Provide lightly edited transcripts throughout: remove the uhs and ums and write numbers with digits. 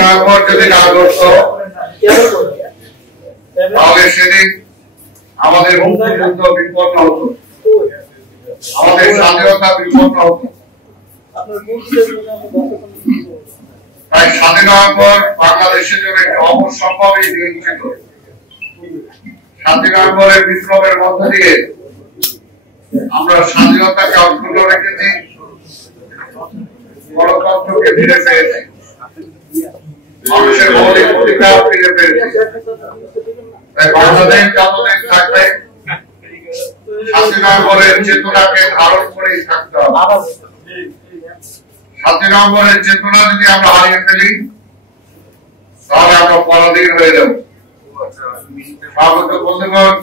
November যদি না করতো তাহলে সেদিন আমাদের মুক্তিযুদ্ধ বিপন্ন হতো, আমাদের স্বাধীনতা বিপন্ন হতো। তাই 7 নভেম্বর বাংলাদেশের জন্য একটি অবসম্ভাবী দিন ছিল। 7 নভেম্বরের বিপ্লবের মধ্য দিয়ে আমরা স্বাধীনতাকে অক্ষুণ্ণ রেখেছি, গণতন্ত্রকে ফিরে পেয়েছি, মানুষের মৌলিক অধিকার ফিরে পেয়েছি। তাই বাংলাদেশ যতদিন থাকবে 7 নভেম্বরের চেতনাকে ধারণ করেই থাকতে হবে। 7 নভেম্বরের চেতনা যদি আমরা হারিয়ে ফেলি তাহলে আমরা পরাধীন হয়ে যাব। স্বাগত বন্ধুগণ,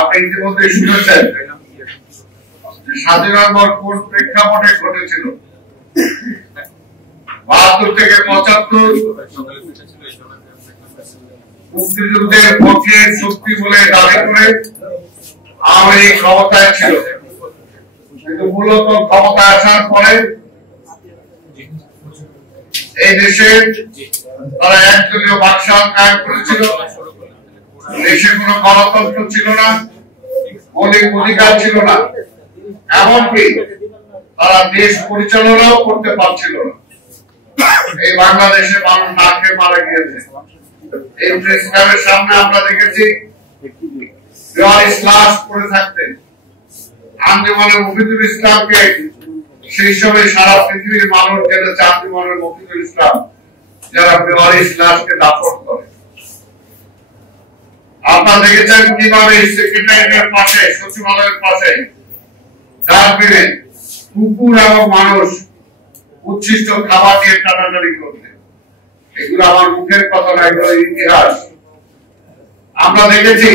আপনি ইতিমধ্যে শুনেছেন 7 নভেম্বর কোন প্রেক্ষাপটে ঘটেছিল। 72 থেকে 75 মুক্তিযুদ্ধের পক্ষে শক্তি বলে দাবি করে আওয়ামী লীগ ক্ষমতায় ছিল, কিন্তু মূলত ক্ষমতায় আসার পরে এই দেশে তারা একদলীয় বাকশাল কায়েম করেছিল। দেশে কোনো গণতন্ত্র ছিল না, মৌলিক অধিকার ছিল না, এমনকি তারা দেশ পরিচালনাও করতে পারছিল না। এই বাংলাদেশে মানুষ না খেয়ে মারা গিয়েছে। এই প্রেস ক্লাবের সামনে আমরা দেখেছি লাশ পড়ে থাকতে। আঞ্জুমানের মফিজুল ইসলামকে সেই সময় সারা পৃথিবীর মানুষ জেনেছে আঞ্জুমানের মফিজুল ইসলাম, যারা বেওয়ারিশ লাশকে দাফন করে। আপনারা দেখেছেন কিভাবে সেক্রেটারিয়েটের পাশে, সচিবালয়ের পাশে ডাস্টবিনে কুকুর এবং মানুষ উচ্ছিষ্ট খাবার দিয়ে টানাটানি করছে। এগুলো আমার মুখের কথা না, এগুলো ইতিহাস। আমরা দেখেছি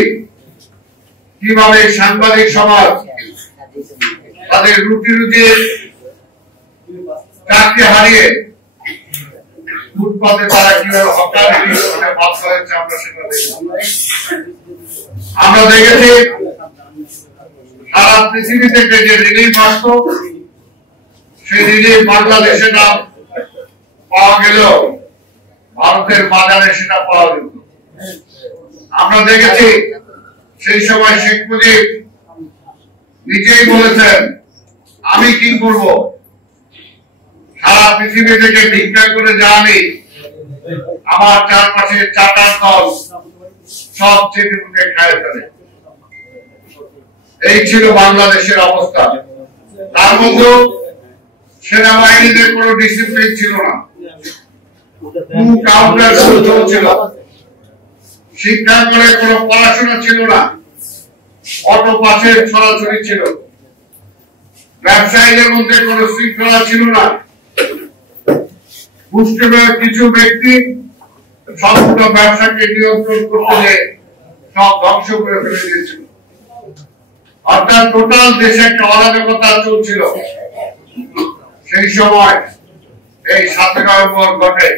কিভাবে সাংবাদিক সমাজ তাদের রুটি রুজির চাকরি হারিয়ে ফুটপাতে তারা কিভাবে হকার হিসেবে বাধ্য হয়েছে, আমরা সেটা দেখেছি। আমরা দেখেছি সারা পৃথিবী থেকে যে রিলিফ আসতো সেই রিলিফ বাংলাদেশে না পাওয়া গেলেও ভারতের বাজারে সেটা পাওয়া যেত। আমরা দেখেছি সেই সময় শেখ মুজিব নিজেই বলেছেন, আমি কি করব, সারা পৃথিবী থেকে ভিক্ষা করে যায়নি, আমার চারপাশে চাটার দল সব চেপে মুখে খায় ফেলে। এই ছিল বাংলাদেশের অবস্থা। তার মধ্যে সেনাবাহিনীদের কোনো ডিসিপ্লিন ছিল না, ছিল, শিক্ষাঙ্গনে কোনো পড়াশোনা ছিল না, অটো পাসের ছড়াছড়ি ছিল, ব্যবসায়ীদের মধ্যে কোনো শৃঙ্খলা ছিল না। মুষ্টিমেয় কিছু ব্যক্তি সম্পূর্ণ ব্যবসাকে নিয়ন্ত্রণ করতে সব ধ্বংস করে ফেলে দিয়েছিল। অর্থাৎ টোটাল দেশে একটা অরাজকতা চলছিল। সেই সময় এই 7 নভেম্বর ঘটে।